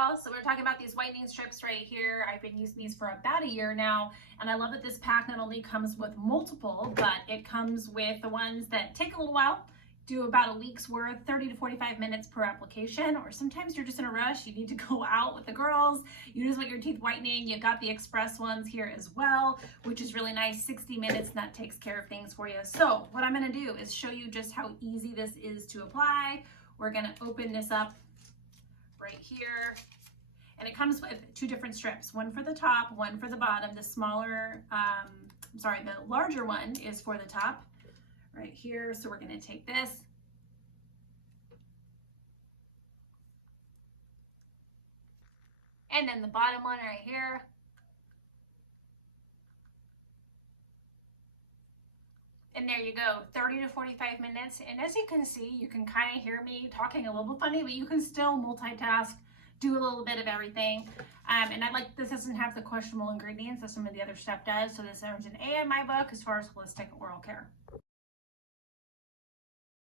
y'all, so we're talking about these whitening strips right here. I've been using these for about a year now, and I love that this pack not only comes with multiple, but it comes with the ones that take a little while, do about a week's worth, 30 to 45 minutes per application, or sometimes you're just in a rush, you need to go out with the girls, you just want your teeth whitening. You've got the express ones here as well, which is really nice, 60 minutes, and that takes care of things for you. So what I'm gonna do is show you just how easy this is to apply. We're gonna open this up right here, and it comes with two different strips, one for the top, one for the bottom. The smaller, the larger one is for the top right here. So we're going to take this and then the bottom one right here. And there you go, 30 to 45 minutes. And as you can see, you can kind of hear me talking a little bit funny, but you can still multitask, do a little bit of everything. And I like, this doesn't have the questionable ingredients that some of the other stuff does. So this earns an A in my book as far as holistic oral care.